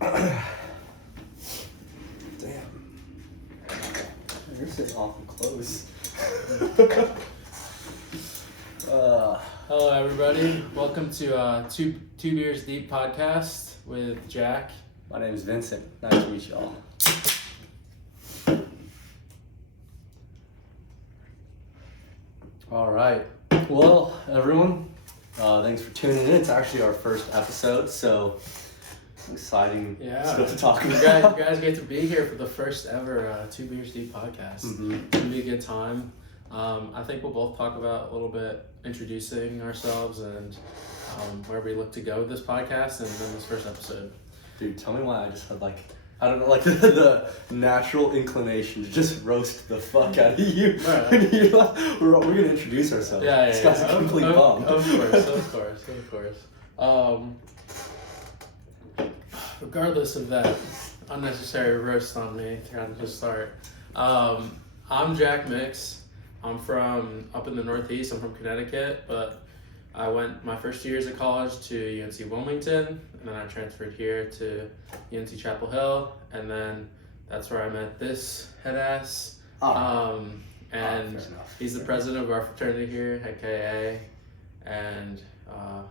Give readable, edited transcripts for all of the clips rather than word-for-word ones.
Damn. You're sitting awful close. Hello, everybody. Welcome to Two Beers Deep podcast with Jack. My name is Vincent. Nice to meet y'all. All right. Well, everyone, thanks for tuning in. It's actually our first episode, so exciting stuff to talk about. You guys get to be here for the first ever Two Beers Deep podcast. Mm-hmm. It's going to be a good time. I think we'll both talk about a little bit introducing ourselves and where we look to go with this podcast and then this first episode. Dude, tell me why I just had the natural inclination to just roast the fuck out of you. Right. You're like, we're gonna introduce ourselves. Yeah. This guy's a complete bum. Of course. Regardless of that unnecessary roast on me, trying to just start. I'm Jack Mix. I'm from up in the Northeast. I'm from Connecticut, but I went my first 2 years of college to UNC Wilmington, and then I transferred here to UNC-Chapel Hill, and then that's where I met this head ass. And he's the president of our fraternity here at KA, and I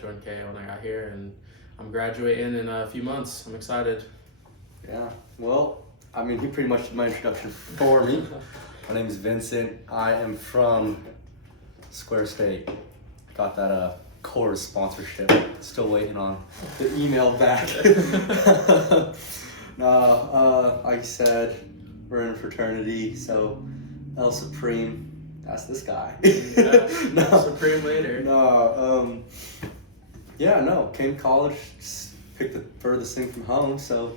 joined KA when I got here, and I'm graduating in a few months. I'm excited. Yeah, well, I mean, he pretty much did my introduction for me. My name is Vincent. I am from Square State. Got that Coors sponsorship. Still waiting on the email back. Like I said, we're in a fraternity, so El Supreme, that's this guy. No. Supreme leader. Came to college, just picked the furthest thing from home, so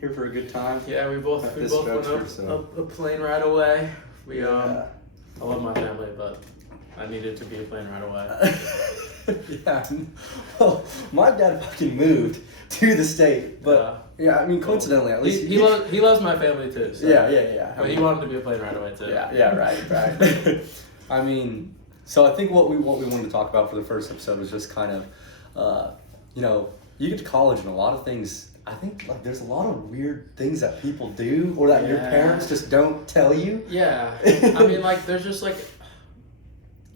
here for a good time. Yeah, we both went up a plane right away. I love my family, but I needed to be a plane right away. Yeah. Well, my dad fucking moved to the state, but coincidentally, at least he loves my family too. So. Yeah. But he wanted to be a plane right away too. Yeah, right. I mean, so I think what we wanted to talk about for the first episode was just kind of, you get to college and a lot of things. I think there's a lot of weird things that people do or that your parents just don't tell you. Yeah, I mean, there's just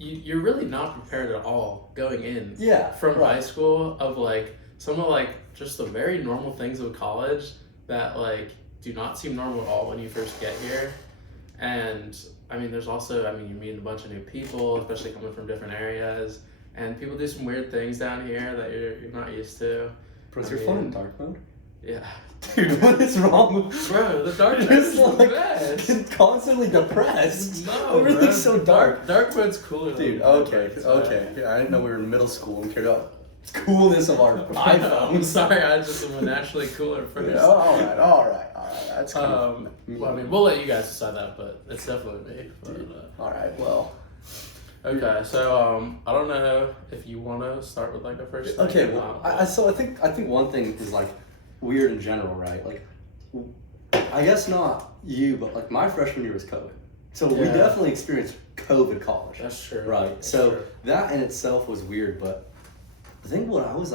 you're really not prepared at all going in. Yeah, from high school of some of just the very normal things of college that do not seem normal at all when you first get here. And I mean, there's also you're meeting a bunch of new people, especially coming from different areas, and people do some weird things down here that you're not used to. Bro, is your phone in dark mode? Yeah. Dude, what is wrong with Bro, the dark mode is bad. Constantly depressed. No, everything's so dark. Dark mode's cooler. Dude, okay. Yeah, I didn't know we were in middle school and cared about the coolness of our iPhone. I'm sorry, I just am a naturally cooler person. Yeah, all right. That's kind of well, I mean, we'll let you guys decide that, but it's definitely me. All right, well. Okay, so I don't know if you want to start with a first thing. Okay, well, I think one thing is weird in general, right? I guess not you, but my freshman year was COVID. So we definitely experienced COVID college. That's true. Right. That's so true. That in itself was weird, but I think what I was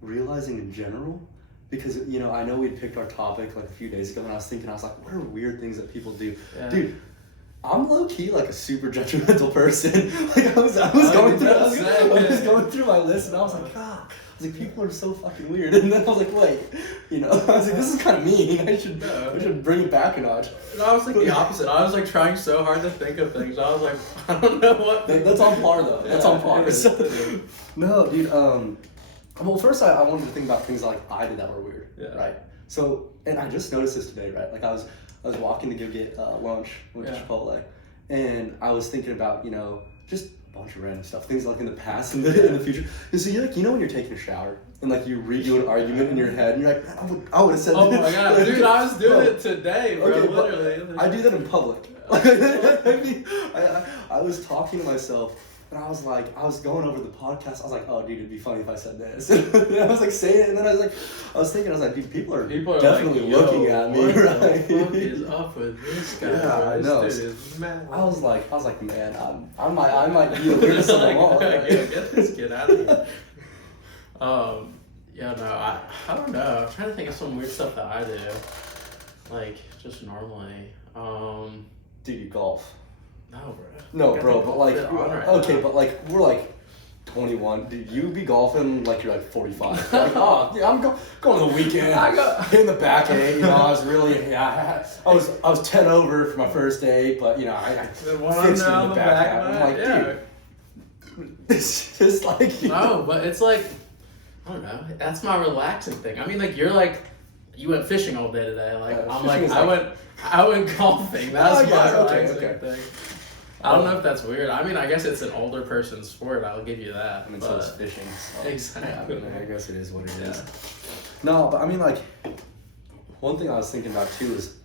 realizing in general, because I know we'd picked our topic a few days ago, and I was like, what are weird things that people do? Yeah. Dude, I'm low key a super judgmental person. I was going through my list, and I was like, God. People are so fucking weird. And then I was like, wait, I was like, this is kind of mean. I should bring it back a notch. No, I was the opposite. I was trying so hard to think of things. I was like, I don't know what. That's on par though. That's on par. No, dude. Well, first I wanted to think about things I did that were weird. Yeah. Right. So, and I just noticed this today. Right. I was walking to go get lunch with Chipotle, and I was thinking about just bunch of random stuff, things in the past and in the future. So when you're taking a shower and you redo an argument in your head and you're like, man, I would have said. Oh my god, dude! I was doing it today, bro. Okay, literally. I do that in public. I was talking to myself and I was going over the podcast. I was like, oh, dude, it'd be funny if I said this. And I was saying it, and then I was thinking, dude, people are definitely looking at me. What the fuck is up with this guy? Yeah, I know. This dude is mad. I was like, man, I might be the weirdest of them all. Get this kid out of here. Yeah, no, I don't know. I'm trying to think of some weird stuff that I do. Like, just normally. Dude, you golf. No, bro. No, bro, but like, now. but like, we're like 21. Dude, you be golfing like you're like 45. Like, oh, yeah, I'm going on the weekend. I go hitting the back eight. You know, I was really, yeah, I was 10 over for my first eight, but you know, I fixed it in the back half. I'm like, dude, it's just like. No, but it's like, I don't know. That's my relaxing thing. I mean, like, you're like, you went fishing all day today. Like, I'm like, I went golfing. That's my relaxing thing. I don't know if that's weird. I mean, I guess it's an older person's sport. I'll give you that. I mean, so it's fishing. So. Exactly. Yeah, I guess it is what it is. No, but I mean, like, one thing I was thinking about too is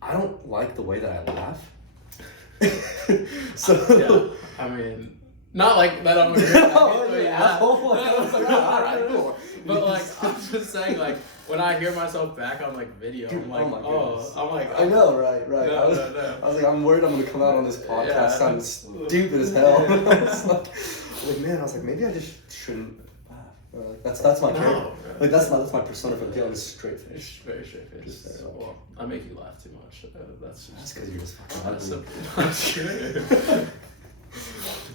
I don't like the way that I laugh. So yeah, I mean, not like that. I'm agree. But like, I'm just saying, like, when I hear myself back on like video, I'm like, I'm like, I know, right. No, I was like, I'm worried I'm gonna come out on this podcast sounding stupid as hell. I was like, man, I was like, maybe I just shouldn't laugh. That's my character. Right. Like that's my persona for the deal. Is straight face. Very straight face. Well, I make you laugh too much. That's because you're just fucking ugly.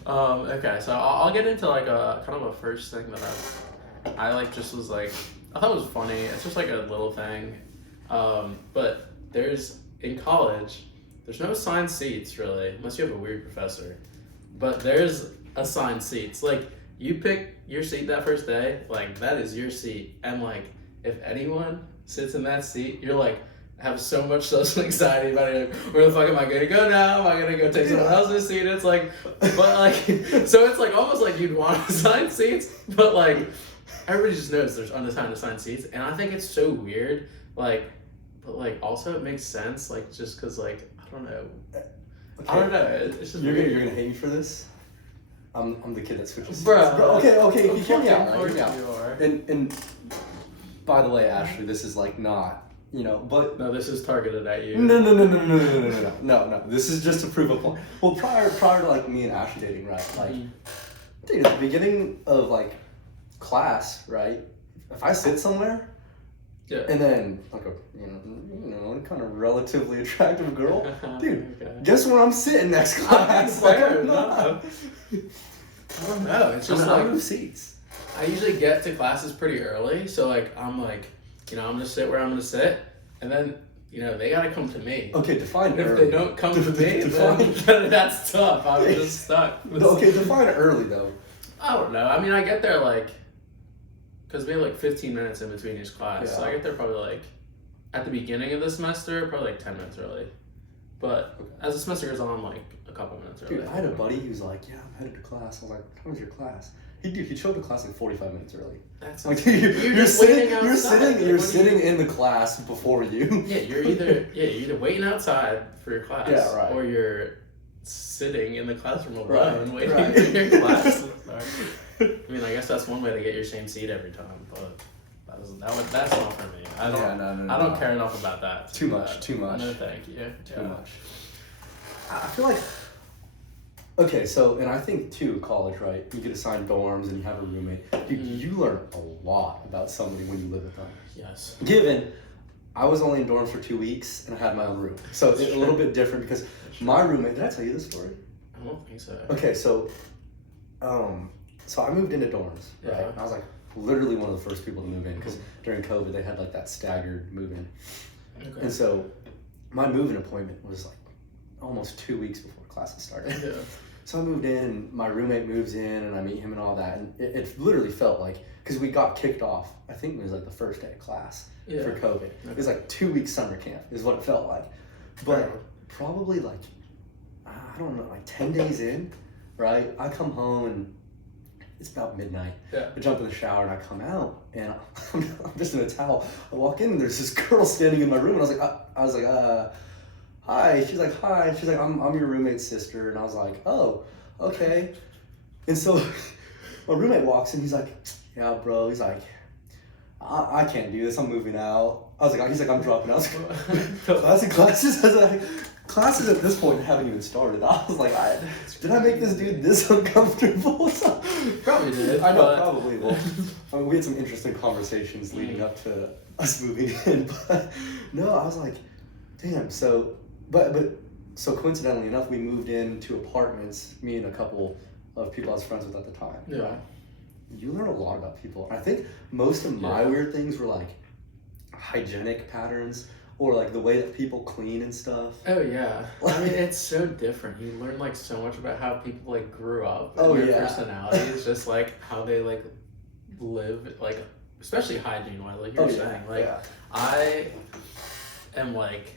Okay, so I'll get into like a kind of a first thing that I like just was like, I thought it was funny. It's just like a little thing. But in college, there's no assigned seats really, unless you have a weird professor. But there's assigned seats. Like, you pick your seat that first day, like, that is your seat. And like, if anyone sits in that seat, you're like, have so much social anxiety about it. Like, where the fuck am I gonna go now? Am I gonna go take someone else's seat? It's like, but like, so it's like almost like you'd want assigned seats, but like, everybody just knows there's unassigned seats, and I think it's so weird. Like, but like also it makes sense. Like, just because like I don't know. Okay. I don't know. It's just you're gonna hate me for this. I'm the kid that switches seats. Bro, okay. If you hear me out, right? Hear me out. And by the way, Ashley, this is like not. You know, but no, this is targeted at you. No. This is just to prove a point. Well, prior to like me and Ashley dating, right? Like, dude, at the beginning of like class, right? If I sit somewhere, and then like a kind of relatively attractive girl, dude, guess where I'm sitting next class? Like, I don't know. It's just like move seats. I usually get to classes pretty early, so like I'm like. I'm gonna sit where I'm gonna sit, and then they gotta come to me. Okay, define and early. If they don't come to me, then that's tough. I'm just stuck. Okay, define early though. I don't know. I mean, I get there like, because we have like 15 minutes in between each class, so I get there probably like, at the beginning of the semester, probably like 10 minutes early. But as the semester goes on, I'm like a couple minutes early. Dude, I had a buddy who was like, yeah, I'm headed to class. I was like, how was your class? He'd show up to class like 45 minutes early. That's like you're sitting in the class before you. Yeah, you're either waiting outside for your class, or you're sitting in the classroom alone waiting for your class. I mean, I guess that's one way to get your same seat every time, but that's not for me. I don't care enough about that. Too much. No, thank you. Too much. I feel like. Okay, so, and I think too, college, right? You get assigned dorms and you have a roommate. Dude, you learn a lot about somebody when you live with them. Yes. Given, I was only in dorms for 2 weeks and I had my own room. So it's a little bit different because my roommate, did I tell you this story? I don't think so. Okay, so I moved into dorms, right? And I was like literally one of the first people to move in because during COVID they had like that staggered move-in. Okay. And so my move-in appointment was like almost 2 weeks before classes started. Yeah. So I moved in, and my roommate moves in, and I meet him and all that, and it literally felt like, because we got kicked off, I think it was like the first day of class for COVID. Okay. It was like 2 weeks summer camp is what it felt like. But probably like, I don't know, like 10 days in, right? I come home, and it's about midnight. Yeah. I jump in the shower, and I come out, and I'm just in a towel. I walk in, and there's this girl standing in my room, and I was like, hi. She's like, hi. She's like, I'm your roommate's sister. And I was like, oh, okay. And so my roommate walks in. He's like, yeah, bro. He's like, I can't do this. I'm moving out. He's like, I'm dropping out. Classes. I was like, classes at this point haven't even started. I was like, did I make this dude this uncomfortable? So Probably did. I know, probably. Well, I mean, we had some interesting conversations leading up to us moving in, but no, I was like, damn. So, so coincidentally enough, we moved into apartments. Me and a couple of people I was friends with at the time. Yeah. Right? You learn a lot about people. I think most of my weird things were like hygienic patterns. Or like the way that people clean and stuff. Oh yeah, I mean it's so different. You learn like so much about how people like grew up and their personalities, just like how they like live, like especially hygiene wise. Like you're saying, like I am like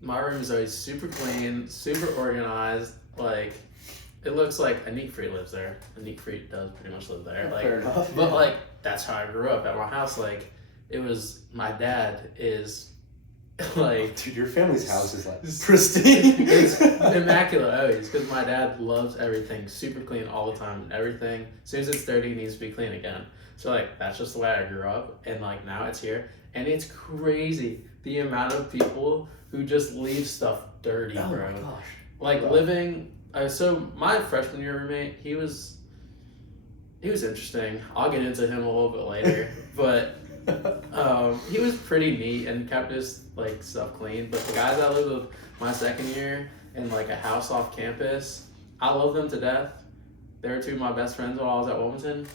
my room is always super clean, super organized. Like it looks like Anik Free lives there. Anik Free does pretty much live there. Like, fair enough. But like that's how I grew up at my house. Like. It was, my dad is, like... Dude, your family's house is, like, pristine. It's immaculate always, because my dad loves everything super clean all the time. Everything, as soon as it's dirty, it needs to be clean again. So, like, that's just the way I grew up, and, like, now it's here. And it's crazy, the amount of people who just leave stuff dirty, bro. Oh, my gosh. Like, living... so, my freshman year roommate, he was interesting. I'll get into him a little bit later, but... he was pretty neat and kept his like stuff clean, but the guys I lived with my second year in like a house off campus, I love them to death. They were two of my best friends while I was at Wilmington.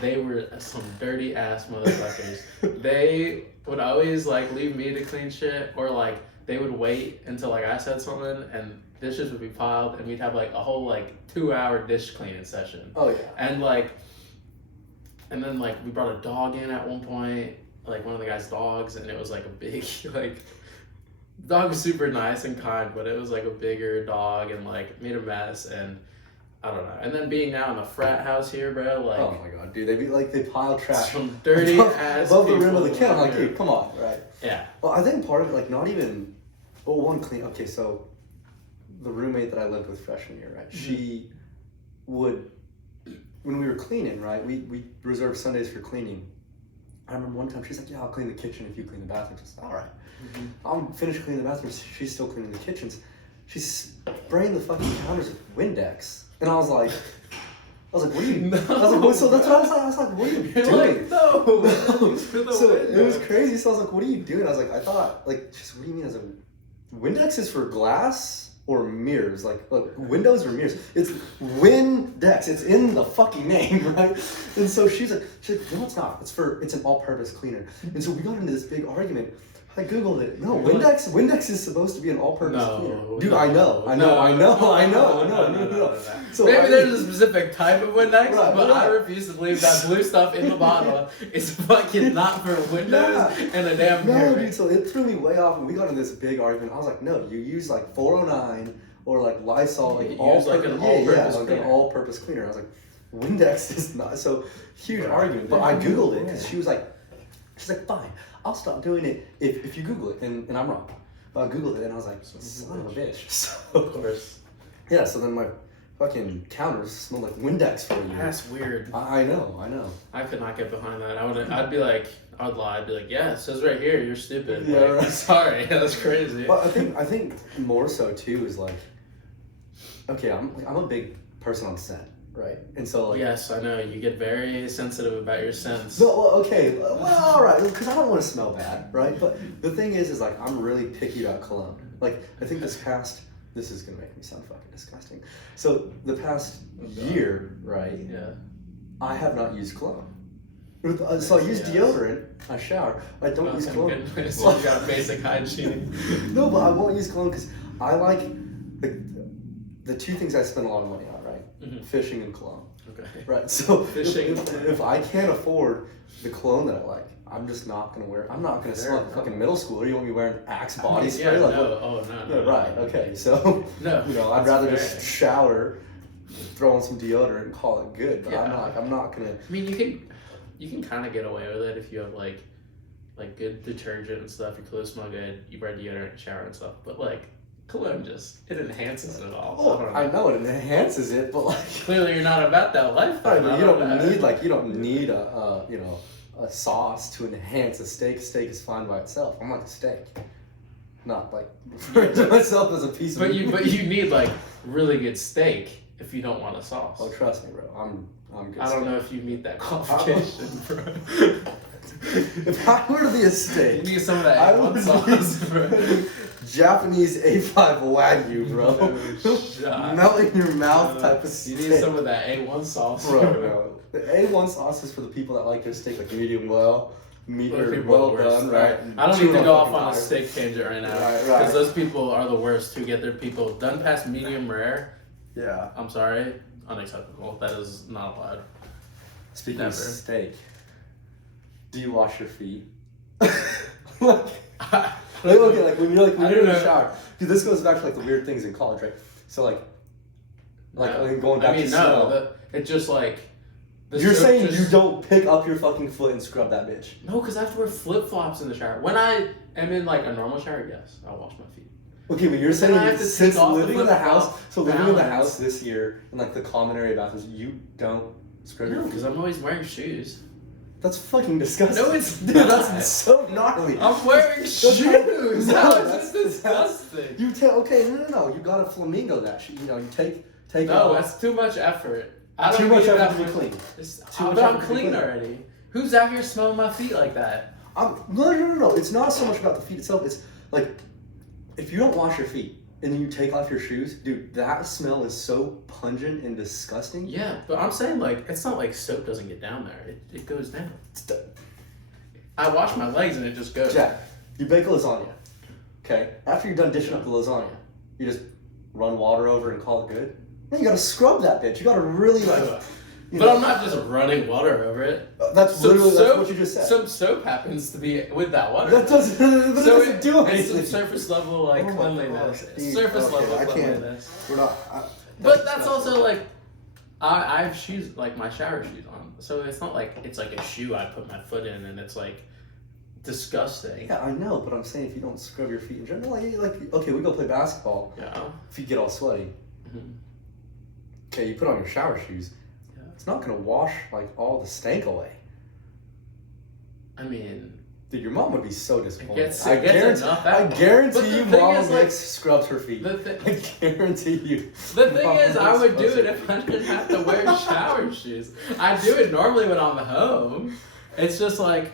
They were some dirty ass motherfuckers. They would always like leave me to clean shit, or like they would wait until like I said something and dishes would be piled and we'd have like a whole like 2-hour dish cleaning session. Oh yeah. And then, like, we brought a dog in at one point, like, one of the guy's dogs, and it was, like, a big, like, dog was super nice and kind, but it was, like, a bigger dog and, like, made a mess, and I don't know. And then being now in a frat house here, bro, like... Oh, my God, dude, they pile trash. Some dirty-ass above the rim of the can. I'm like, dude, come on, right? Yeah. Well, I think part of it, like, not even... Well, one clean... Okay, so the roommate that I lived with freshman year, right? Mm-hmm. She would... When we were cleaning, right, we reserved Sundays for cleaning. I remember one time she's like, yeah, I'll clean the kitchen if you clean the bathroom. I was like, all right. Mm-hmm. I'll finish cleaning the bathrooms. She's still cleaning the kitchens. She's spraying the fucking counters with Windex. And I was like, what are you? No. I was like, what? So that's what I was like. I was like, what are you doing? Like, no. So it was crazy. So I was like, what are you doing? I was like, I thought, like, just what do you mean? I was like, Windex is for glass or mirrors, like, look, windows or mirrors. It's Windex. It's in the fucking name, right? And so she's like, no, it's not. It's an all-purpose cleaner. And so we got into this big argument. I googled it. No, Windex is supposed to be an all-purpose cleaner. Dude, I know. No. So maybe there's a specific type of Windex, but I refuse to believe that blue stuff in the bottle is fucking not for windows and a damn mirror. No, dude, so it threw me way off, and we got into this big argument. I was like, no, you use like 409 or like Lysol, like an all-purpose cleaner. I was like, Windex is not. So huge argument. But I googled it because she's like, fine, I'll stop doing it if you Google it, and I'm wrong. But I Googled it, and I was like, son of a bitch. So, of course. Yeah, so then my fucking counters smell like Windex for a year. That's weird. I know. I could not get behind that. I'd lie. I'd be like, yeah, it says right here, you're stupid. Yeah, like, right. Sorry, that's crazy. But I think more so too is like, okay, I'm a big person on scent, right? And so like, yes, I know you get very sensitive about your scents. No, well, okay, well, all right, because I don't want to smell bad, right? But the thing is like I'm really picky about cologne. Like I think this is gonna make me sound fucking disgusting. So the past year, right? Yeah. I have not used cologne. So I use deodorant. I shower. I don't use cologne. So you got basic hygiene. No, but I won't use cologne because I like the two things I spend a lot of money on, right? Mm-hmm. Fishing and cologne. Okay. Right. So if I can't afford the cologne that I like, I'm just not gonna wear. I'm not gonna smell like fucking middle schooler. You want me wearing Axe body spray? Yeah, like, no. Right. Okay. So I'd rather just shower, throw on some deodorant, and call it good. But I'm not gonna. I mean, you can kind of get away with it if you have like good detergent and stuff. Your clothes smell good. You wear deodorant, shower and stuff. But like cologne it enhances it all. Oh, I know it enhances it, but like clearly you're not about that life. Right, but you don't need a sauce to enhance a steak. A steak is fine by itself. I'm like a steak, not like referring to myself as a piece of meat. But you need like really good steak if you don't want a sauce. Oh, trust me, bro. I'm good. I don't know if you meet that qualification, bro. If I were to be a steak, you need some of that A1 sauce, bro. Japanese A5 Wagyu, bro. Melt in your mouth type of steak. You need some of that A1 sauce, bro. No. The A1 sauce is for the people that like their steak like medium well. Well done, right? I don't need to go off on a steak tangent right now. Because those people are the worst who get their people done past medium rare. Yeah. I'm sorry. Unacceptable. That is not allowed. Speaking of steak, do you wash your feet? Like when you're in the shower. Dude, this goes back to like the weird things in college, right? So like going back to smell. It just like. You're saying you don't pick up your fucking foot and scrub that bitch? No, because I have to wear flip-flops in the shower. When I am in like a normal shower, yes, I'll wash my feet. Okay, but you're saying since living in the house this year in like the common area bathrooms, you don't scrub your feet? No, because I'm always wearing shoes. That's fucking disgusting. No, it's not. That's so gnarly. I'm wearing shoes. That's disgusting. No. You gotta flamingo that shit. You know, you take. No, that's too much effort. I don't too much effort to be clean. clean. But I'm clean already. Who's out here smelling my feet like that? No. It's not so much about the feet itself. It's like, if you don't wash your feet and then you take off your shoes, dude, that smell is so pungent and disgusting. Yeah, but I'm saying like, it's not like soap doesn't get down there. It goes down. I wash my legs and it just goes. Jack, you bake lasagna. Okay? After you're done dishing up the lasagna, you just run water over and call it good. Then you gotta scrub that bitch. You gotta really But I'm not just running water over it. That's what you just said. Some soap happens to be with that water. That doesn't do anything. It's some surface level cleanliness. Surface level cleanliness. We're not. But that's also like, I have shoes, like my shower shoes on. So it's not like it's like a shoe I put my foot in and it's like disgusting. Yeah, I know, but I'm saying if you don't scrub your feet in general, like okay, we go play basketball. Yeah. Feet get all sweaty. Mm-hmm. Okay, you put on your shower shoes. Yeah. It's not gonna wash like all the stank away. I mean, dude, your mom would be so disappointed. I guarantee you, Mama Mix scrubs her feet. I guarantee you. The thing is, I would do it if I didn't have to wear shower shoes. I do it normally when I'm home. It's just like,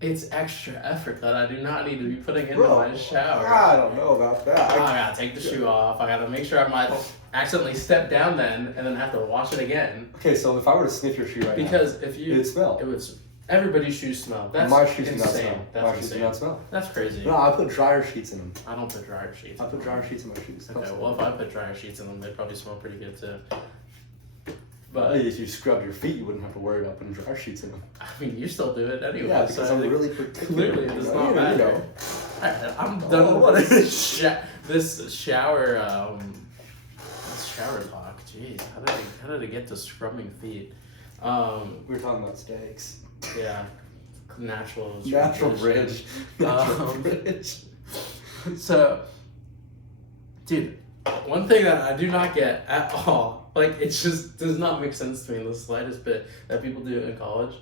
it's extra effort that I do not need to be putting into my shower. I don't know about that. I gotta take the shoe off. I gotta make sure I might accidentally step down then and then have to wash it again. Okay, so if I were to sniff your shoe right now, because if you, it'd smell. It would. Everybody's shoes smell. That's my shoes insane. do not smell. That's my shoes do not smell. That's crazy. No, I put dryer sheets in them. I don't put dryer sheets. I put dryer sheets in my shoes. Okay, well if I put dryer sheets in them, they'd probably smell pretty good too. But if you scrub your feet, you wouldn't have to worry about putting dryer sheets in them. I mean, you still do it anyway. Yeah, because I'm really particular. Clearly, it does not matter. Alright, I'm done with this shower talk. Jeez, how did it get to scrubbing feet? We were talking about steaks. Yeah, natural bridge. So, dude, one thing that I do not get at all, like it just does not make sense to me in the slightest bit that people do in college,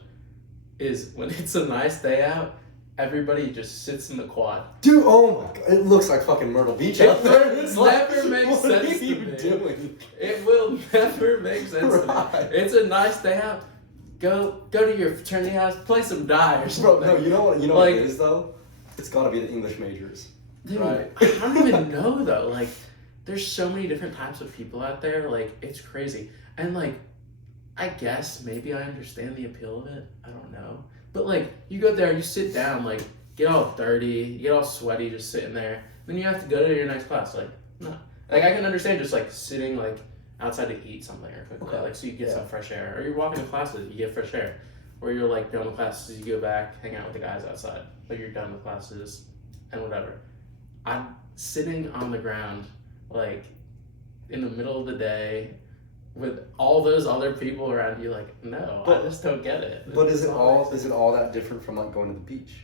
is when it's a nice day out, everybody just sits in the quad. Dude, oh my god, it looks like fucking Myrtle Beach out there. It never makes sense to me. Doing? It will never make sense to me. It's a nice day out. Go to your fraternity house, play some die or something. Bro, no, you know what it is though? It's gotta be the English majors. Dude, right? I don't even know though. Like, there's so many different types of people out there. Like, it's crazy. And like, I guess maybe I understand the appeal of it. I don't know. But like, you go there, you sit down, like, get all dirty, you get all sweaty just sitting there. Then you have to go to your next class. Like, no. Like, I can understand just like sitting like outside to eat something or quickly, like so you get some fresh air. Or you're walking to classes, you get fresh air. Or you're like done with classes, you go back, hang out with the guys outside. But you're done with classes and whatever. I'm sitting on the ground, like in the middle of the day, with all those other people around you. Like, no, I just don't get it. But is it all that different from like going to the beach?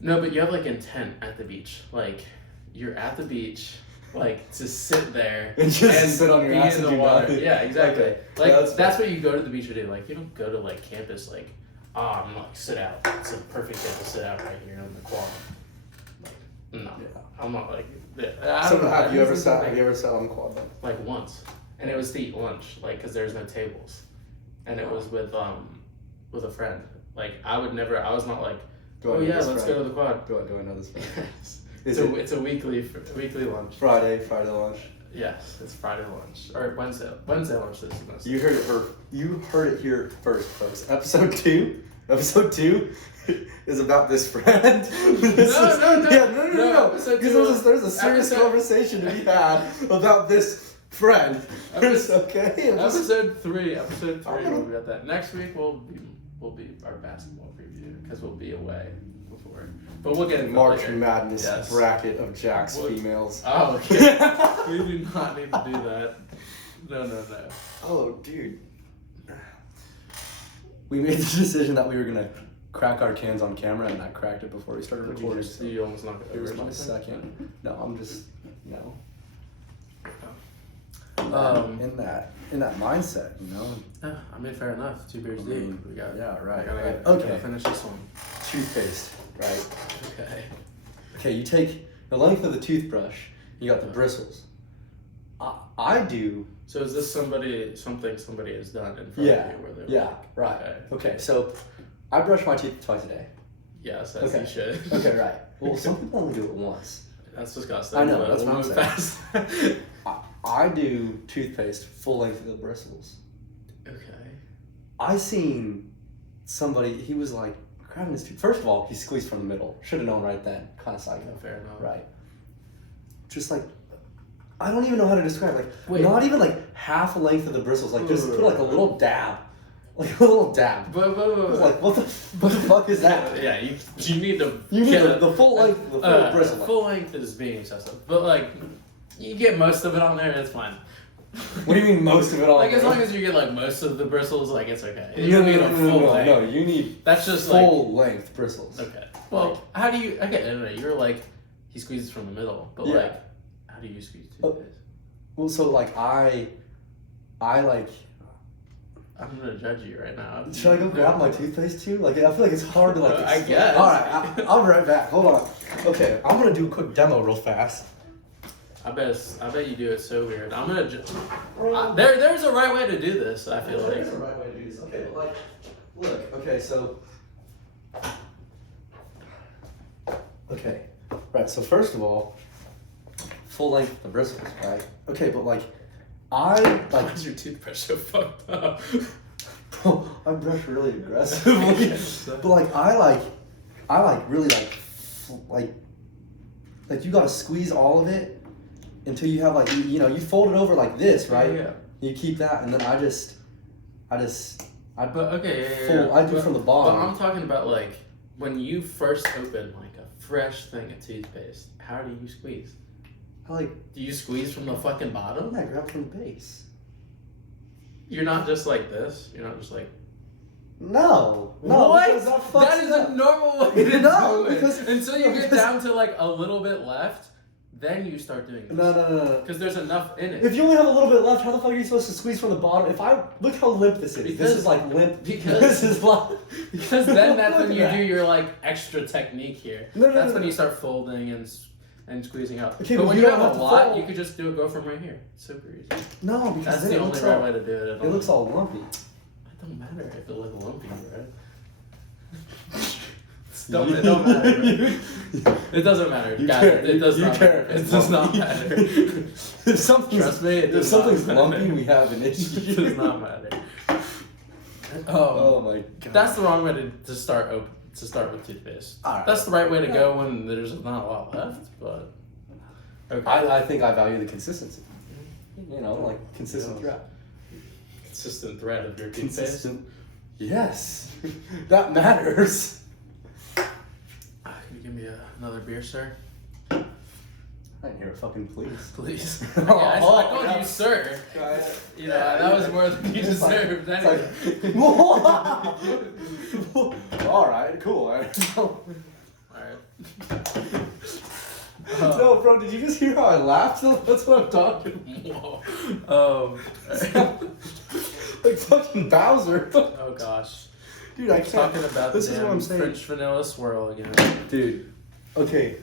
No, but you have like intent at the beach. Like, you're at the beach, like to sit there and just sit on your ass in and the water. nothing. Yeah, exactly. Okay. Like yeah, that's what you go to the beach to do. Like, you don't go to like campus like, I'm gonna like sit out. It's a perfect day to sit out right here in the quad. Like, no, I'm not like. So have you ever sat on the quad then? Like once. and it was to eat lunch, like, because there's no tables, and it was with a friend. Like, I was not like, oh yeah, let's go to the quad. Do I know this friend? Yes. It's a weekly lunch. Friday lunch. Yes, it's Friday lunch or Wednesday lunch this semester. You heard it here first, folks. Episode 2 is about this friend. No. Because there's a serious conversation to be had about this friend. Okay. Episode 3 we'll be at that. Next week will be our basketball preview because we'll be away before. But we'll get into March later. Madness bracket of Jack's females. Oh, okay. We do not need to do that. No. Oh, dude. We made the decision that we were gonna crack our cans on camera, and I cracked it before we started recording. You almost knocked it over. Here's my second. No, I'm just in that mindset, Yeah, I mean, fair enough. 2 beers deep. We got. Yeah, right. We gotta finish this one. Toothpaste, right? Okay. You take the length of the toothbrush. You got the bristles. I do. So is this something somebody has done in front of you where they're right. Okay, so I brush my teeth twice a day. Yes, as you should. Okay, right. Well, some people only do it once. That's disgusting. I know, that's what I'm saying. Fast. I do toothpaste full length of the bristles. Okay. I seen somebody, he was like grabbing his tooth. First of all, he squeezed from the middle. Should have known right then. Kind of psycho. No, fair enough. Right. Just like, I don't even know how to describe it. Like, wait, not even like half a length of the bristles. Like, just put like a little dab. Like a little dab. But. Like, what the fuck is that? Yeah, you need to. You need the full length, the full bristle. Full length is being excessive, but like, you get most of it on there, that's fine. What do you mean most of it on? Like, as long as you get like most of the bristles, like, it's okay. You don't need a full length. No, you need. That's just full length bristles. Okay. Well, how do you? Okay, no. You're like, he squeezes from the middle, but like, how do you squeeze toothpaste? Well, so like I like. I'm gonna judge you right now. Should I go grab my toothpaste too? Like, I feel like it's hard to like. I guess. All right, I'll be right back. Hold on. Okay, I'm gonna do a quick demo real fast. I bet you do it so weird. I'm gonna. There's a right way to do this. I feel like. There's a right way to do this. Okay, but like, look. Okay, so. Okay, right. So first of all, full length of the bristles, right? Okay, but like. Why is your toothbrush so fucked up? Bro, I brush really aggressively. But like I really like you gotta squeeze all of it until you have like you fold it over like this, right? Yeah. You keep that, and then I do from the bottom. But I'm talking about like when you first open like a fresh thing of toothpaste. How do you squeeze? Do you squeeze from the fucking bottom? I grab from the base. You're not just like this? You're not just like... No. What? That is a normal way to do it. Because until you get down to like a little bit left, then you start doing this. No. Because there's enough in it. If you only have a little bit left, how the fuck are you supposed to squeeze from the bottom? Look how limp this is. This is like limp. This is like... Because then that's when you do your like extra technique here. That's when you start folding and squeezing up. Okay, but when you have a lot, you could just go from right here. It's super easy. No, because that's the only right way to do it. It looks all lumpy. It don't matter if it looks lumpy, right? It don't matter. Right? It doesn't matter. It does not matter. It does not matter. If something's lumpy, we have an issue. It does not matter. Oh my god. That's the wrong way to start with toothpaste. Right. That's the right way to go when there's not a lot left, but okay. I think I value the consistency. Like consistent thread. Consistent thread of your toothpaste. Yes, that matters. Can you give me another beer, sir? I didn't hear a fucking please. Please. I called you sir. That was more than you deserved. All right, cool. All right. No, bro, did you just hear how I laughed? That's what I'm talking about. Like fucking Bowser. Oh gosh. Dude, I can't. Talking about this is what I'm saying. French vanilla swirl again. Dude. Okay,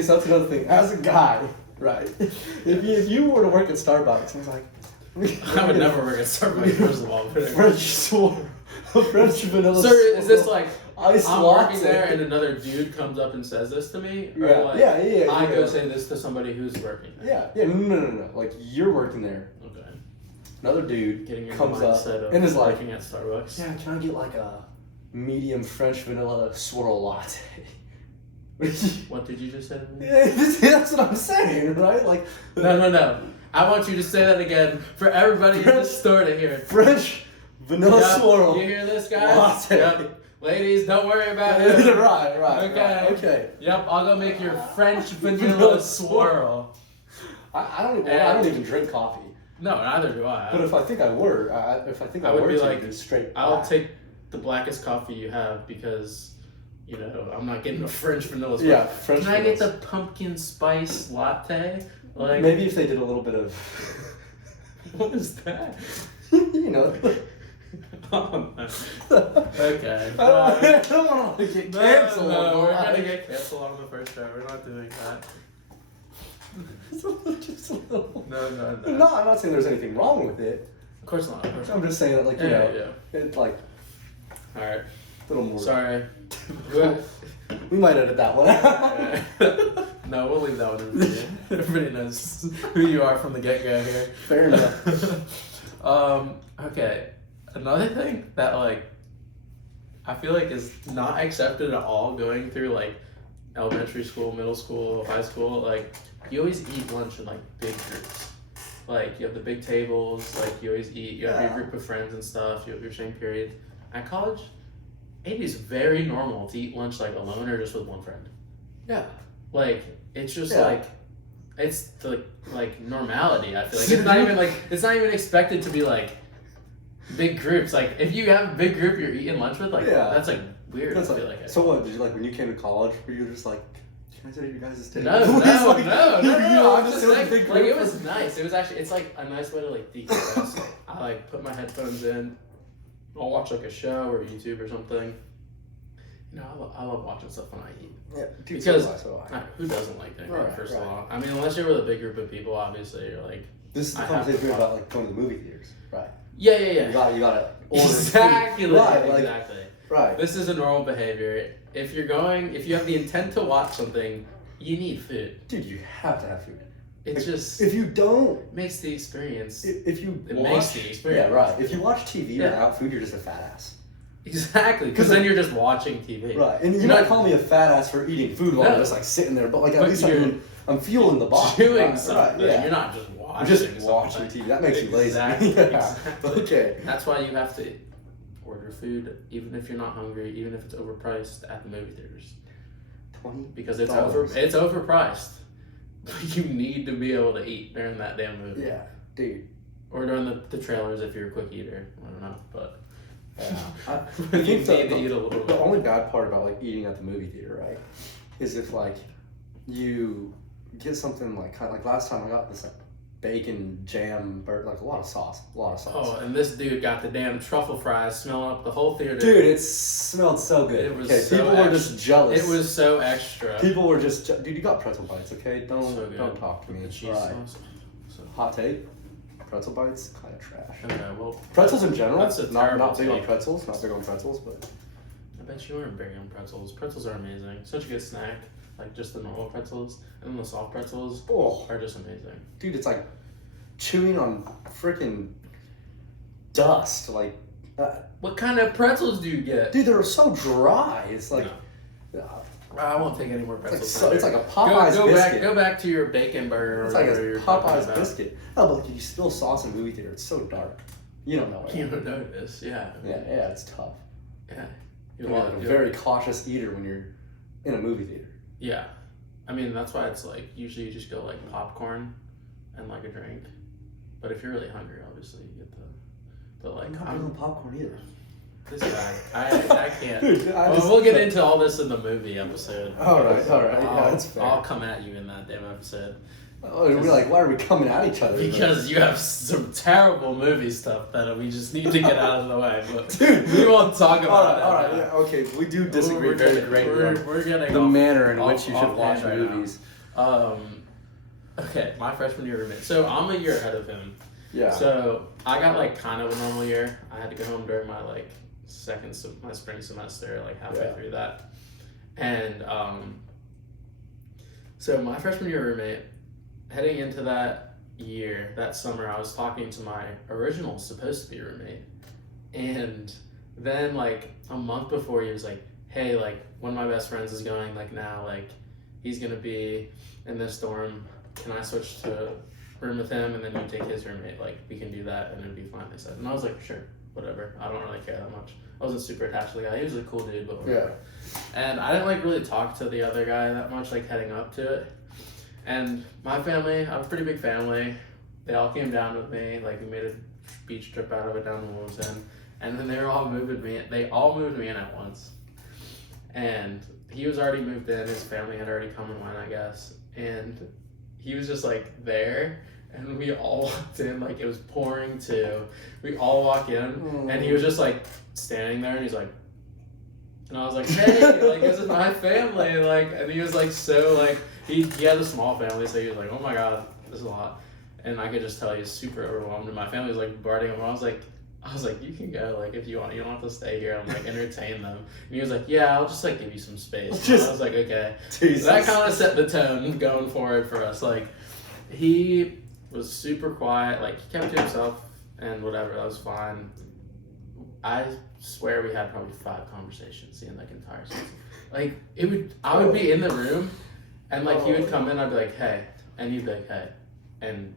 so that's another thing. As a guy, right? If you were to work at Starbucks, I was like, I would never work at Starbucks, first of all. French swirl. French vanilla Sir, swirl. is this like, Ice I'm latte. working there and another dude comes up and says this to me? Or Yeah, like, yeah. I go say this to somebody who's working there? Yeah, no. Like, you're working there. Okay. Another dude Getting your comes up mindset of and is like, working at Starbucks. yeah, can I get like a medium French vanilla swirl latte? What did you just say to me? That's what I'm saying, right? Like, No. I want you to say that again for everybody in the store to hear. French vanilla Yep. swirl. You hear this, guys? Latte. Yep. Ladies, don't worry about it. Right. Okay. Yep, I'll go make your French vanilla swirl. I don't even drink coffee. No, neither do I. But if I think I were, I would were be to like, do straight. I'll black. take the blackest coffee you have because, you know, I'm not getting a French vanilla swirl. Yeah, French. Can I get vanillas. the pumpkin spice latte? Like, Maybe if they did a little bit of, what is that? you know. Oh, no. Okay. I don't want to get canceled. No, we're gonna get canceled on the first show. We're not doing that. Just a little. No. No, I'm not saying there's anything wrong with it. Of course not. I'm just saying that, like, you know, it's like All right. a little more. Sorry. We might edit that one out. No, we'll leave that one in the video. Everybody knows who you are from the get-go here. Fair enough. Okay. Another thing that, like, I feel like is not accepted at all going through, like, elementary school, middle school, high school, like, you always eat lunch in, like, big groups. Like, you have the big tables, like, you always eat, you have your group of friends and stuff, you have your same period. At college, it is very normal to eat lunch, like, alone or just with one friend. Yeah. Like, it's just, Yeah. like, it's the, like, normality, I feel like. It's not even, like, it's not even expected to be, like, big groups. Like, if you have a big group you're eating lunch with, like, that's, like, weird, That's I feel like, like. so what, did you, like, when you came to college, were you just like, can I sit at your guys' table? No. I'm I'm just just saying, like, it was nice. It was actually, it's like a nice way to like decompress. I like put my headphones in. I'll watch like a show or YouTube or something. You know, I love watching stuff when I eat. Yeah, dude, Because so do I. who doesn't like that? Right, First right. of all, I mean, unless you're with a big group of people, obviously you're like. This is the I have conversation to about like going to the movie theaters, right? Yeah. You gotta order Exactly. food. Right, like, Exactly. right. This is a normal behavior. If you have the intent to watch something, you need food. Dude, you have to have food. It's Like, just if you don't, makes the experience. if you It watch, makes the experience. yeah, right. If you watch TV Yeah. without food, you're just a fat ass. Exactly, because then you're just watching TV. Right, and you You're might not call me a fat ass for eating food while I'm No. just like sitting there, but like at But least you're I'm fueling the body. doing right, something. Right, yeah. You're not just I'm watching. just watching something. TV. That makes you lazy. Exactly. Yeah. Exactly. Okay. That's why you have to order food, even if you're not hungry, even if it's overpriced at the movie theaters. Because it's overpriced. But you need to be able to eat during that damn movie. Yeah, dude. Or during the trailers if you're a quick eater. I don't know, but Yeah. you need to eat a little The bit. only bad part about like eating at the movie theater, right, is if like you get something like kind of, like last time I got this like bacon jam burger, like a lot of sauce. Oh, and this dude got the damn truffle fries smelling up the whole theater. Dude, it smelled so good. It was okay, so people were just jealous. It was so extra. People were just dude. You got pretzel bites, okay? Don't talk to me. The cheese Right. sauce. So, Hot take. Pretzel bites, kind of trash. okay, well, Pretzels in general. That's a not terrible big on take. pretzels. Not big on pretzels, but I bet you weren't big on pretzels. Pretzels are amazing. Such a good snack. Like just the normal pretzels, and then the soft pretzels are just amazing. Dude, it's like chewing on freaking dust. Like, What kind of pretzels do you get? dude, they're so dry. It's like, I won't take any more pretzels. it's like a Popeyes go biscuit. Go back to your bacon burger. It's or like whatever a you're talking Popeyes about. biscuit. Oh, but you spill sauce in a movie theater. It's so dark. You don't know it. You don't notice, yeah. Yeah, it's tough. Yeah. You're like a very cautious eater when you're in a movie theater. Yeah. I mean, that's why it's like, usually you just go like popcorn and like a drink. But if you're really hungry, obviously you get the, but like, I'm not big on popcorn either. This guy, I can't. Dude, We'll get into all this in the movie episode. All right. Yeah, that's fair. I'll come at you in that damn episode. Oh, we're like, why are we coming at each other? Because you have some terrible movie stuff that we just need to get out of the way. But Dude, we won't talk about all right, that. yeah, okay. We do disagree very greatly. We're getting the off, manner in off, which you should watch right movies. now. Okay, my freshman year roommate. So I'm a year ahead of him. Yeah. So I got like kind of a normal year. I had to go home during my like my spring semester, like halfway through that. And so my freshman year roommate, heading into that year, that summer, I was talking to my original supposed to be roommate. And then like a month before, he was like, hey, like one of my best friends is going like now, like he's gonna be in this dorm. Can I switch to room with him and then you take his roommate? Like we can do that and it'd be fine, they said. And I was like, sure, whatever. I don't really care that much. I wasn't super attached to the guy. He was a cool dude, but whatever. Yeah. And I didn't like really talk to the other guy that much, like heading up to it. And my family, I have a pretty big family. They all came down with me. Like we made a beach trip out of it down in Wilmington. And then they all moved me in at once. And he was already moved in. His family had already come and went, I guess. And he was just like there. And we all walked in, like it was pouring too. We all walk in, and he was just like standing there, and he's like, and I was like, hey, like this is my family, like, and he was like so like he has a small family, so he was like, oh my god, this is a lot, and I could just tell he was super overwhelmed, and my family was like bombarding him. I was like, you can go, like if you want, you don't have to stay here. I'm like entertain them, and he was like, yeah, I'll just like give you some space. And I was like, okay. Jesus. That kind of set the tone going forward for us. Like he was super quiet, like he kept to himself and whatever, that was fine. I swear we had probably 5 conversations in like entire season. Like I would be in the room and like he would come in, I'd be like, hey, and he'd be like, hey, and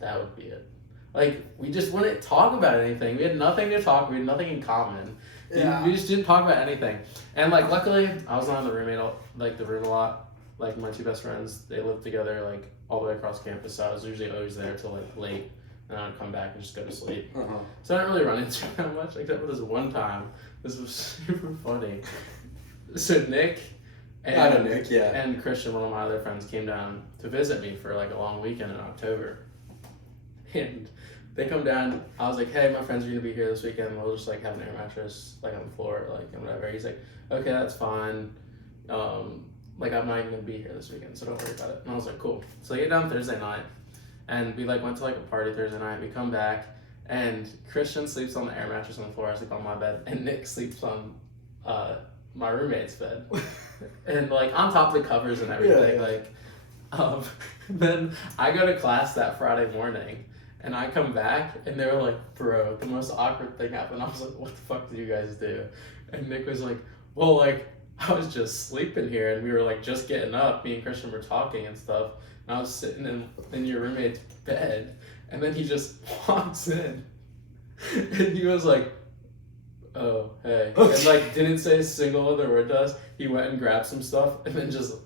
that would be it. Like we just wouldn't talk about anything. We had nothing to talk, we had nothing in common. Yeah. We just didn't talk about anything. And like luckily I was not in the room a lot. Like my 2 best friends, they lived together like all the way across campus, so I was usually always there till like late, and I would come back and just go to sleep. So I didn't really run into it that much, except for this one time. This was super funny. So Nick and Christian, one of my other friends, came down to visit me for like a long weekend in October. And they come down, I was like, hey, my friends are gonna be here this weekend, we'll just like have an air mattress like on the floor, like and whatever. He's like, okay, that's fine. Like I'm not even gonna be here this weekend, so don't worry about it. And I was like, cool. So I get down Thursday night, and we like went to like a party Thursday night. We come back, and Christian sleeps on the air mattress on the floor. I sleep on my bed, and Nick sleeps on my roommate's bed, and like on top of the covers and everything. Yeah. Then I go to class that Friday morning, and I come back, and they were like, bro, the most awkward thing happened. I was like, what the fuck did you guys do? And Nick was like, well, like, I was just sleeping here, and we were like just getting up. Me and Christian were talking and stuff, and I was sitting in your roommate's bed, and then he just walks in, and he was like, oh, hey, and like didn't say a single other word to us. He went and grabbed some stuff, and then just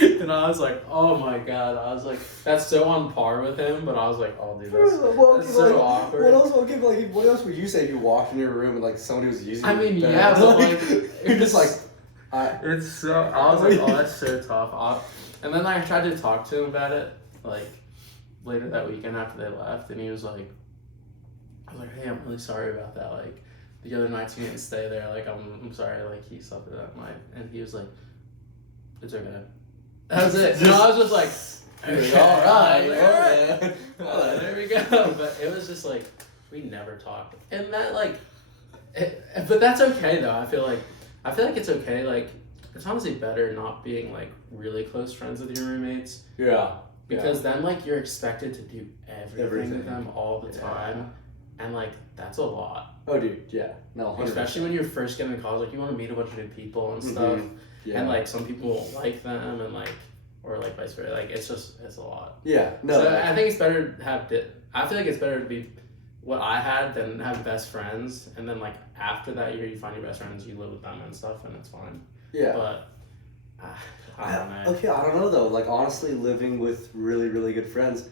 and I was like, oh my god. I was like, that's so on par with him, but I was like, oh dude, that's so awkward. What else would you say if you walked in your room and like somebody was using I mean, bed? yeah, but like you're just like it's so I was like, oh, that's so tough. And then I tried to talk to him about it like later that weekend after they left, and he was like, I was like, hey, I'm really sorry about that, like the other nights you didn't stay there, like I'm sorry, like he slept there that night. And he was like, it's okay. That was it. And I was just like, okay, alright, there we go. But it was just like, we never talked. And that like, but that's okay though. I feel like it's okay. Like, it's honestly better not being like really close friends with your roommates. Yeah. Because then like you're expected to do everything with them all the time. And like, that's a lot. Oh dude, yeah. No, 100%. Especially when you're first getting into college, like you want to meet a bunch of new people and stuff. Yeah. And like some people won't like them, and like, or like vice versa. Like it's a lot. Yeah. No. So I think it's better to have. I feel like it's better to be what I had than have best friends, and then like after that year you find your best friends, you live with them and stuff, and it's fine. Yeah. But I don't know. Okay, I don't know though. Like honestly, living with really really good friends,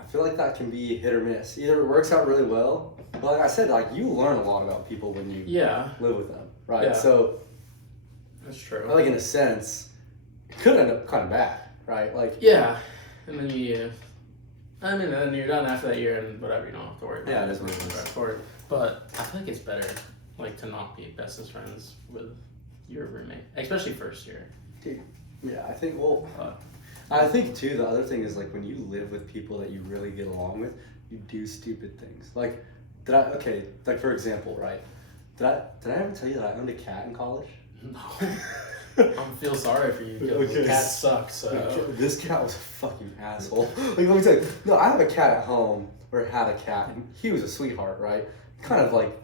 I feel like that can be hit or miss. Either it works out really well, but like I said, like you learn a lot about people when you live with them, right? Yeah. So. That's true. Like in a sense, it could end up kind of bad, right? Like yeah, and then then you're done after that year and whatever, you don't have to worry about it. Yeah, it is what it is. But I feel like it's better, like to not be bestest friends with your roommate, especially first year. Dude, yeah, I think I think too, the other thing is like when you live with people that you really get along with, you do stupid things. Like, like for example, right? Did I ever tell you that I owned a cat in college? No. I feel sorry for you because the cat sucks. So this cat was a fucking asshole. Like, let me tell you, no, I have a cat at home, or had a cat, and he was a sweetheart, right? Kind of like,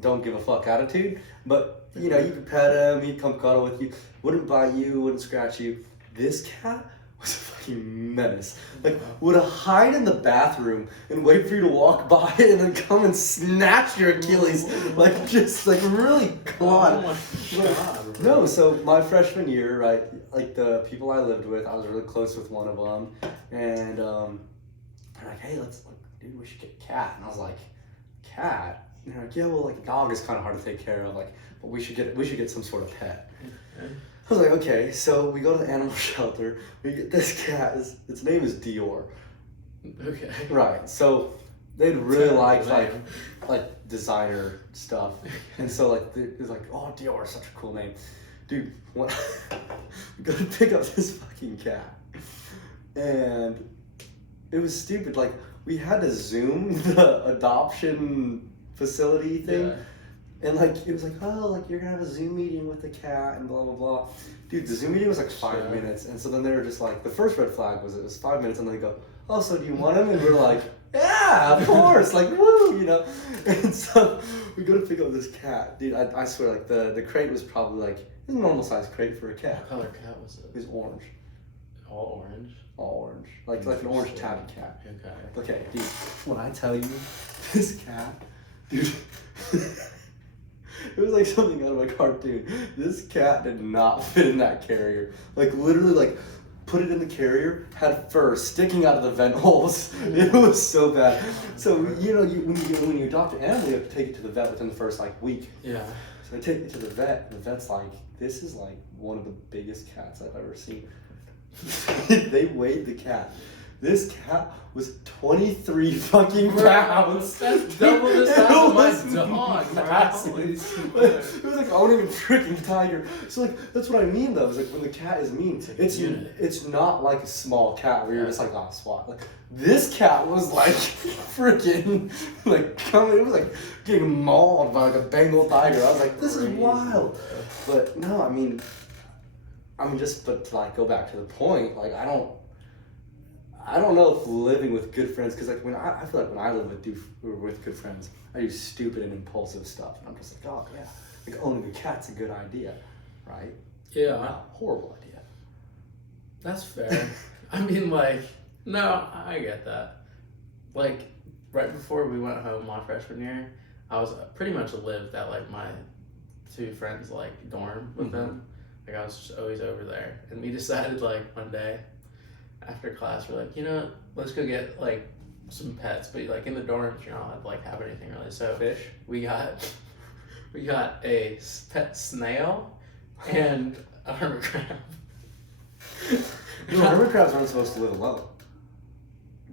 don't give a fuck attitude, but you know, you could pet him, he'd come cuddle with you, wouldn't bite you, wouldn't scratch you. This cat was a fucking menace. Like, would hide in the bathroom and wait for you to walk by and then come and snatch your Achilles. Like, just like really claw. Oh my God. No, so my freshman year, right, like the people I lived with, I was really close with one of them, and they're like, hey, dude, we should get a cat. And I was like, cat? And they're like, yeah, well, like a dog is kind of hard to take care of, like, but we should get some sort of pet. Okay. I was like, okay, so we go to the animal shelter, we get this cat, its name is Dior. Okay. Right, so they'd really like designer stuff, and so like, it's like, oh, Dior is such a cool name. Dude, we go to pick up this fucking cat, and it was stupid, like, we had to Zoom the adoption facility thing. Yeah. And like, it was like, oh, like you're gonna have a Zoom meeting with the cat and blah, blah, blah. Dude, the Zoom meeting was like 5 minutes. And so then they were just like, the first red flag was it was 5 minutes. And then they go, oh, so do you want him? And we're like, yeah, of course. Like, woo, you know? And so we go to pick up this cat. Dude, I swear, like the crate was probably like a normal sized crate for a cat. What color cat was it? It was orange. All orange? All orange. Like an orange tabby cat. Okay. Okay, dude, when I tell you, this cat, dude, it was like something out of a cartoon. This cat did not fit in that carrier. Like, literally, like, put it in the carrier, had fur sticking out of the vent holes. It was so bad. So, you know, when you adopt an animal, you have to take it to the vet within the first, like, week. Yeah. So I take it to the vet, and the vet's like, this is, like, one of the biggest cats I've ever seen. They weighed the cat. This cat was 23 fucking pounds. That's double the size of my dog. Massive. It was like owning a freaking tiger. So like, that's what I mean though. Is like when the cat is mean, it's not like a small cat where you're just like, oh, swat. Like this cat was like freaking like coming. It was like getting mauled by like a Bengal tiger. I was like, this is wild. But no, I mean, but to like go back to the point, like I don't know if living with good friends, because like I feel like when I live with good friends, I do stupid and impulsive stuff, and I'm just like, oh yeah, like owning a cat's a good idea, right? Yeah. Not a horrible idea. That's fair. I mean, like, no, I get that. Like, right before we went home my freshman year, I was pretty much lived at like my two friends' like dorm with them. Like I was just always over there, and we decided like one day after class, we're like, you know, let's go get like some pets, but like in the dorms, you're not allowed to like have anything really. So Fish? we got a pet snail and a hermit crab. You know, hermit crabs aren't supposed to live alone.